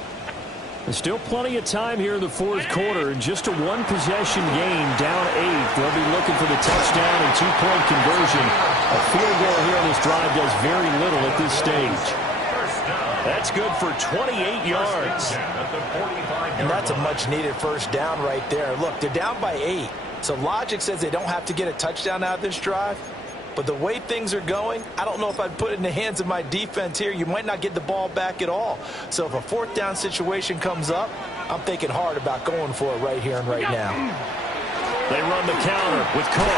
There's still plenty of time here in the fourth quarter, and just a one-possession game, down 8. They'll be looking for the touchdown and two-point conversion. A field goal here on this drive does very little at this stage. That's good for 28 yards. And that's a much-needed first down right there. Look, they're down by 8, so logic says they don't have to get a touchdown out of this drive. But the way things are going, I don't know if I'd put it in the hands of my defense here. You might not get the ball back at all. So if a fourth down situation comes up, I'm thinking hard about going for it right here and right now. They run the counter with Cook.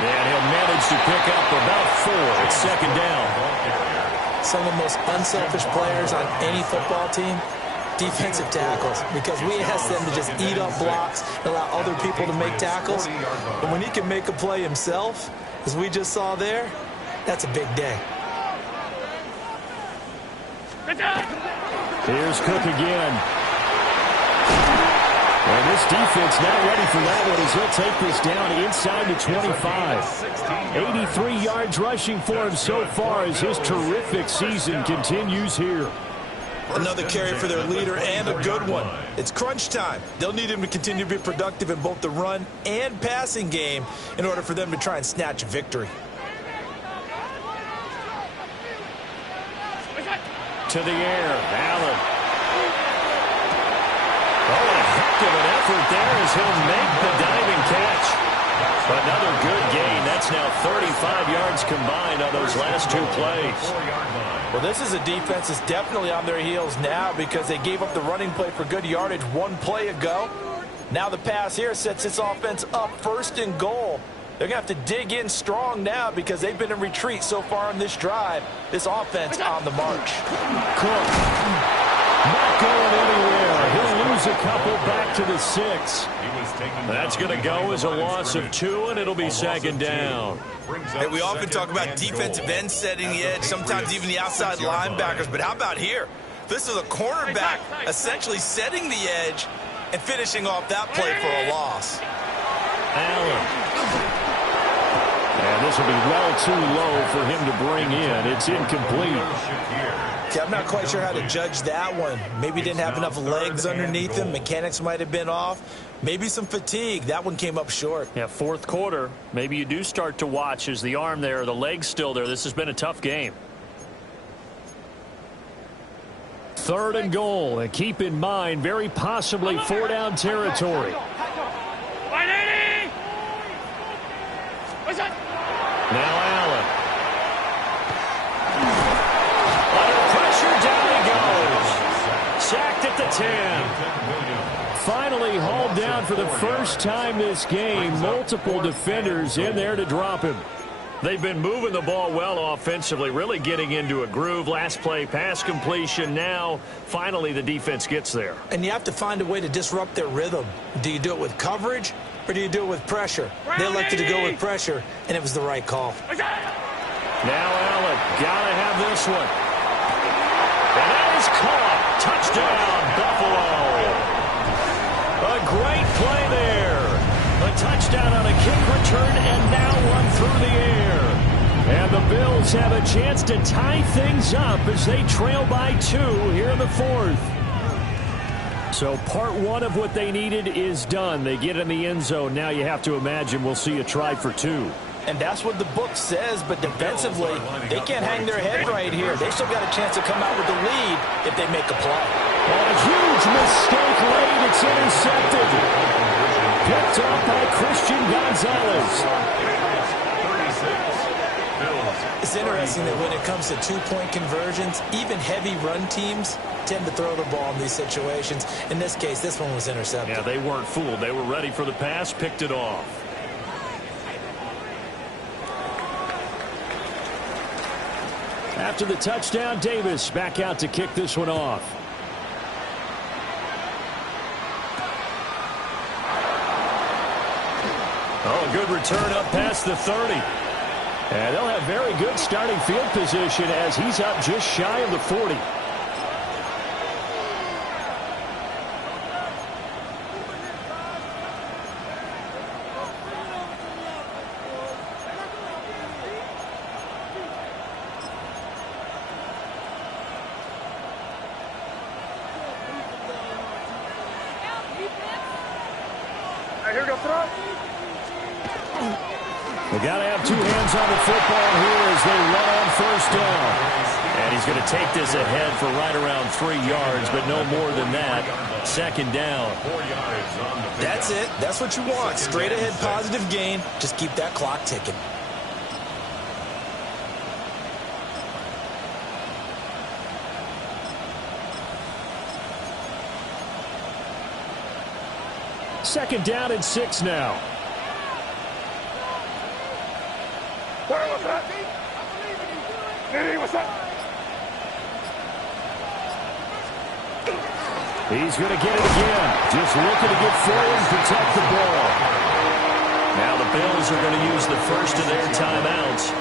And he'll manage to pick up about 4 at second down. Some of the most unselfish players on any football team, defensive tackles, because we ask them to just eat up blocks and allow other people to make tackles. And when he can make a play himself, as we just saw there, that's a big day. Here's Cook again. And this defense now ready for that one as he'll take this down inside the 25. 83 yards rushing for him so far as his terrific season continues here. Another carry for their leader and a good one. It's crunch time. They'll need him to continue to be productive in both the run and passing game in order for them to try and snatch a victory. To the air, Allen. Oh, a heck of an effort there as he'll make the diving catch. Another good gain. That's now 35 yards combined on those last 2 plays. Well, this is a defense that's definitely on their heels now because they gave up the running play for good yardage 1 play ago. Now the pass here sets this offense up 1st and goal. They're going to have to dig in strong now because they've been in retreat so far on this drive. This offense on the march. Cook not going anywhere. He'll lose a couple back to the 6. That's going to go as a loss of 2, and it'll be second down. Hey, we often talk about defensive ends setting the edge, sometimes even the outside linebackers, but how about here? This is a cornerback essentially setting the edge and finishing off that play for a loss. Allen. And this will be well too low for him to bring in. It's incomplete. Okay, I'm not quite sure how to judge that one. Maybe he didn't have enough legs underneath him. Mechanics might have been off. Maybe some fatigue. That one came up short. Yeah, fourth quarter. Maybe you do start to watch as the arm there, the leg's still there. This has been a tough game. 3rd and goal. And keep in mind, very possibly 4-down territory. Now Allen. Under pressure, down he goes. Sacked at the 10. finally hauled down for the first time this game. Multiple defenders in there to drop him. They've been moving the ball well offensively, really getting into a groove. Last play, pass completion. Now, finally, the defense gets there. And you have to find a way to disrupt their rhythm. Do you do it with coverage, or do you do it with pressure? They elected to go with pressure, and it was the right call. Now Allen, gotta have this one. And that is caught. Touchdown, Buffalo. A great play there. A touchdown on a kick return, and now one through the air. And the Bills have a chance to tie things up as they trail by 2 here in the 4th. So part 1 of what they needed is done. They get in the end zone. Now you have to imagine we'll see a try for 2. And that's what the book says, but defensively, they can't hang their head right here. They still got a chance to come out with the lead if they make a play. And a huge mistake late. It's intercepted. Picked up by Christian Gonzalez. It's interesting that when it comes to two-point conversions, even heavy run teams tend to throw the ball in these situations. In this case, this one was intercepted. Yeah, they weren't fooled. They were ready for the pass, picked it off. After the touchdown, Davis back out to kick this one off. Oh, good return up past the 30. And they'll have very good starting field position as he's up just shy of the 40. Here goes throw. They got to have 2 hands on the football here as they run on first down. And he's going to take this ahead for right around 3 yards, but no more than that. Second down. That's it. That's what you want. Straight ahead positive gain. Just keep that clock ticking. Second down and 6 now. Where was that? Ne Buf, what's that? He's going to get it again. Just looking to get forward and protect the ball. Now the Bills are going to use the first of their timeouts,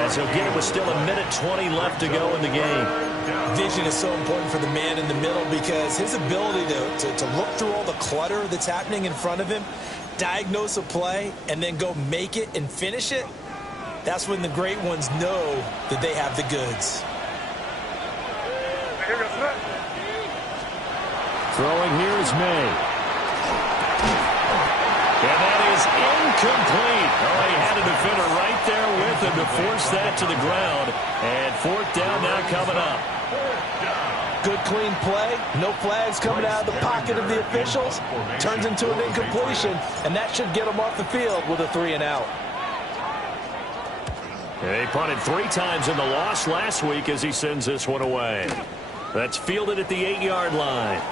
as he'll get it with still 1:20 left to go in the game. Vision is so important for the man in the middle because his ability to look through all the clutter that's happening in front of him, diagnose a play, and then go make it and finish it, that's when the great ones know that they have the goods. Here goes that. Throwing here is May. And that is incomplete. Oh, he had a defender right there with him to force that to the ground. And 4th down now coming up. Good clean play. No flags coming out of the pocket of the officials. Turns into an incompletion, and that should get them off the field with a 3-and-out. They punted 3 times in the loss last week as he sends this one away. That's fielded at the 8-yard line.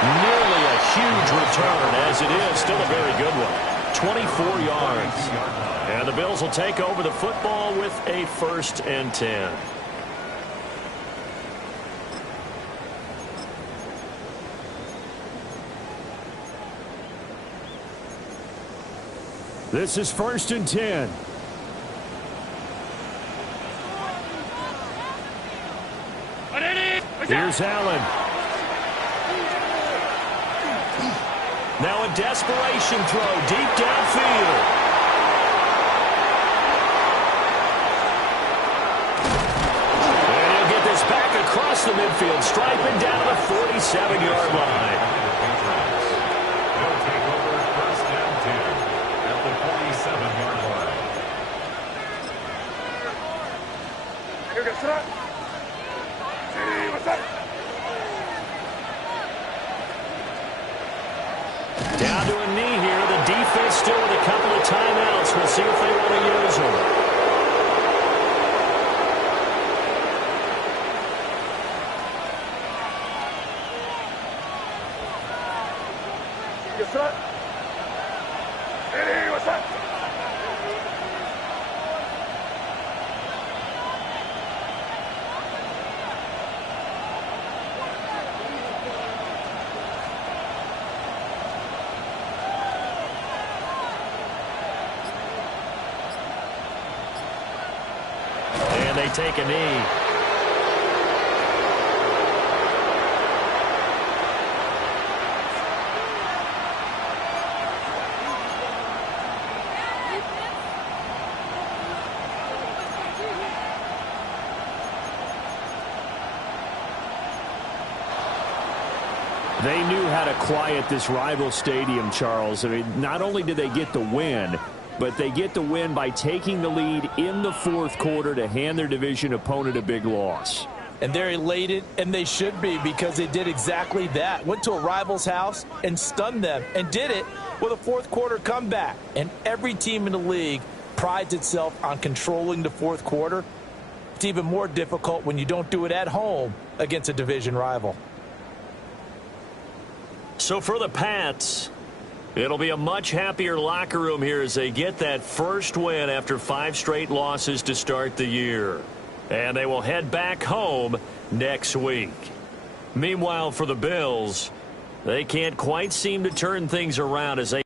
Nearly a huge return, as it is still a very good one. 24 yards. And the Bills will take over the football with a 1st and 10. This is 1st and 10. Here's Allen. Now a desperation throw deep downfield. And he'll get this back across the midfield, striping down the 47-yard line. They'll take over 1st and 10 at the 47-yard line. Here goes that. Ne Buf, what's that? Down to a knee here. The defense still with a couple of timeouts. We'll see if they want to use them. Hey, what's that? And they take a knee. They knew how to quiet this rival stadium, Charles. I mean, not only did they get the win, but they get the win by taking the lead in the fourth quarter to hand their division opponent a big loss. And they're elated, and they should be, because they did exactly that. Went to a rival's house and stunned them, and did it with a fourth quarter comeback. And every team in the league prides itself on controlling the fourth quarter. It's even more difficult when you don't do it at home against a division rival. So for the Pats, it'll be a much happier locker room here as they get that first win after 5 straight losses to start the year. And they will head back home next week. Meanwhile, for the Bills, they can't quite seem to turn things around as they